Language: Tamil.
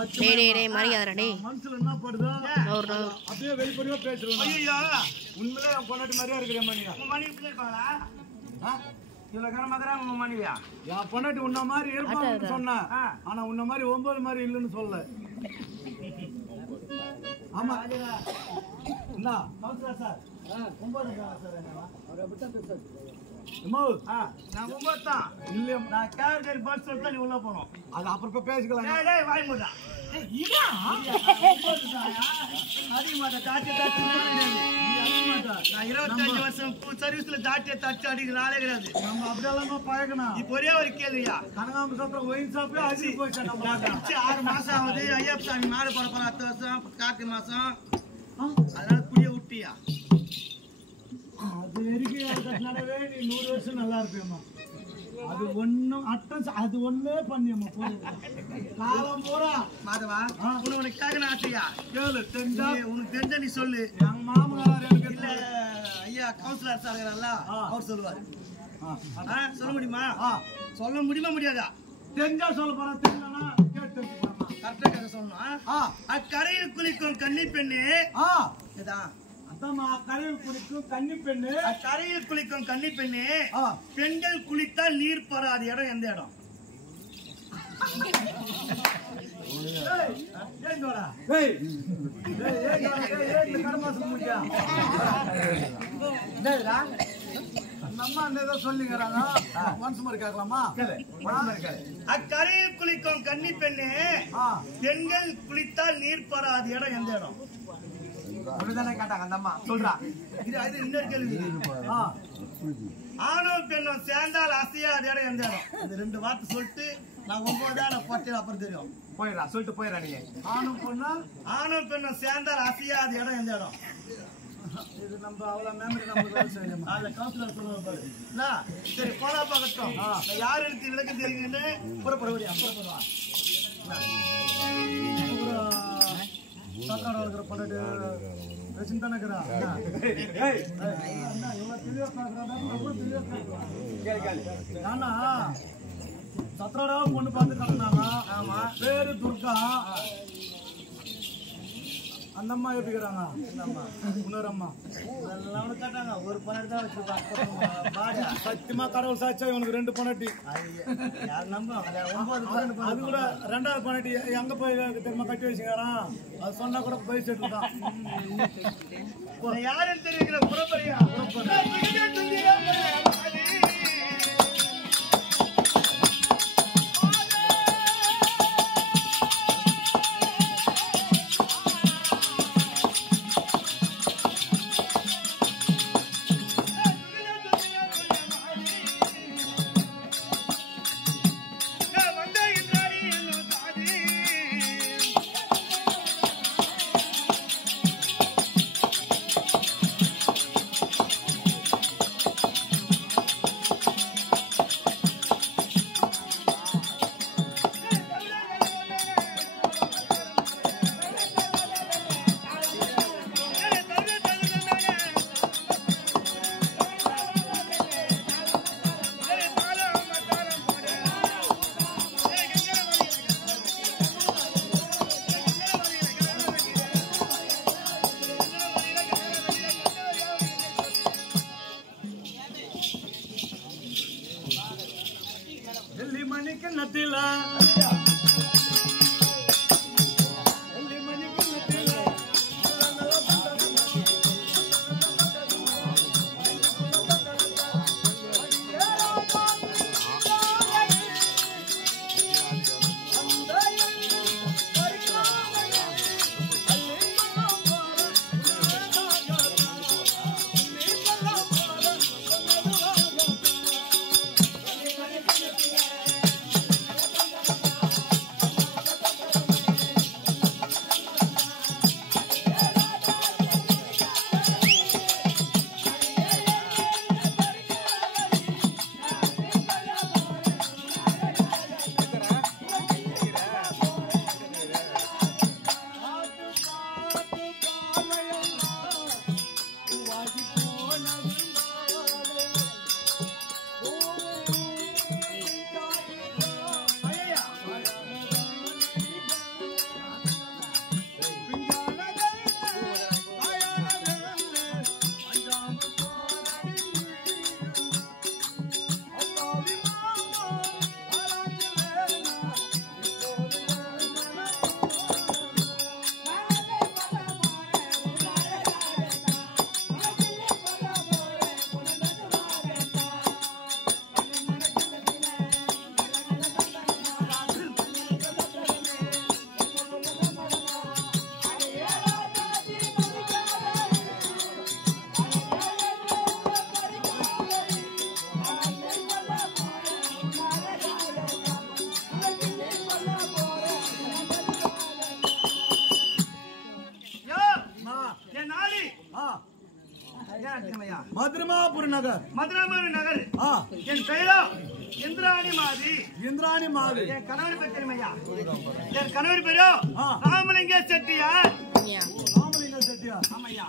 மனசுல என்ன படுதோ அப்படியே வெளிப்படையா பேசுறோம். ஐயோ உண்மையிலே என் பொண்டாட்டி மாதிரியா இருக்கிற மணியா மணி இருப்பாங்களா? இவ்வளவு கனமாக்கறா உங்க மணியா? என் பொண்டாட்டி உன்ன மாதிரி இருப்பான்னு சொன்னேன். ஆனா உன்ன மாதிரி 9 மாதிரி இல்லைன்னு சொல்லல. ஆமா என்ன கவுன்சிலர் சார் 9 சார் என்னவா அவரை விட்டா பேசாது. நான் 9 தான் இல்ல நான் கேரக்டர் பஸ் சொல்லிட்டு நீ உள்ள போறோம். அது அப்புறம் பேசிக்கலாம். டேய் வாய் மூடா. ஏய் இதா அதிகமாட்ட தாட்டி தாட்டி நீ அதிகமாட்ட. நான் 25 வருஷம் சர்வீஸ்ல தாட்டி தாட்டி அடிக்கிற ஆளே கிடையாது. நம்ம அப்படியெல்லாம் பழகணும். இப்போ ஒரே ஒரு கேள்வியா கனகாம்பு சாப்பிட ஒயின் சாப்பிட அடி போச்சு. நம்ம 6 மாசம் ஆகுது. ஐயப்ப சாமி மாடு போட போற 10 வருஷம் கார்த்திகை மாசம். அதனால புடிய விட்டியா? அது வரைக்கும் நடவே நீ 100 வருஷம் நல்லா இருப்பியம்மா. அது ஒண்ணும் அட்டன் அது ஒண்ணே பண்ணியம்மா போற காலம் பூரா மாதவா உனக்கு கேட்கணும் ஆசையா? கேளு தெரிஞ்சா உனக்கு தெரிஞ்ச நீ சொல்லு. எங்க மாமனார் எனக்கு இல்ல ஐயா கவுன்சிலர் சார் அவர் சொல்லுவாரு. சொல்ல முடியுமா? சொல்ல முடியுமா முடியாதா? தெரிஞ்சா சொல்ல போறா தெரியலனா கேட்டு கரெக்டா கேட்க சொல்லணும். அக்கரையில் குளிக்கும் கன்னி பெண்ணு இதான் கரையில் குளிக்கும் கன்னி பெண்ணு. கரையில் குளிக்கும் கன்னி பெண்ணு பெண்கள் குளித்தால் நீர் பராத இடம் எந்த இடம்? அக்கரையில் குளிக்கும் கன்னி பெண்ணு பெண்கள் குளித்தால் நீர் பராத இடம் எந்த இடம்? கேட்டாங்க அந்த அம்மா சொல்றா. இன்னொரு கேள்வி. ஆணும் பெண்ணும் சேர்ந்தால் அசையாத இடம் எந்த இடம்? அது 2 வார்த்தை சொல்லிட்டு நான் 9 போட்டேன் அப்புறம் தெரியும். போயிடா சொல்லிட்டு போயிடா. நீங்க ஆணும் பெண்ணும் சேர்ந்தால் அசையாத இடம் எந்த இடம்? இது நம்ம அவ்வளவு மெமரி நம்ம கவுன்சிலர் சொல்லுவாரு. சரி போனா பார்க்கட்டும். யார் எனக்கு விளக்கம் தெரியுங்கன்னு புறப்படுவா புறப்படுவா. இருக்கிற பொண்ணு ரசிந்தானக்கிறா ஆனா சத்ரோடா பொண்ணு பார்த்து கட்டினாங்க. பேரு துர்கா. அந்த அம்மா எப்படிக்கிறாங்க? இன்னொரு அம்மா கேட்டாங்க. ஒரு பொண்ணு தான் வச்சிருக்காங்க. சத்தியமா கடவுள் சாச்சா இவனுக்கு 2 பொண்ணாட்டி. அது கூட 2வது பொண்ணாட்டி எங்க போய் திரும்ப கட்டி வச்சுக்கிறான். அது சொன்னா கூட போய் சேர்த்துதான். யாருன்னு தெரிவிக்கிற புறப்பரியா மதுரமாபுர நகர். மதுராமாபுர நகர். என் பெயரோ இந்திராணி மாதி. இந்திராணி மாதி. என் கணவர் பேர் தெரியுமையா? என் கணவர் பேரோ ராமலிங்க செட்டியார். ராமலிங்க செட்டியார். ஆமையா.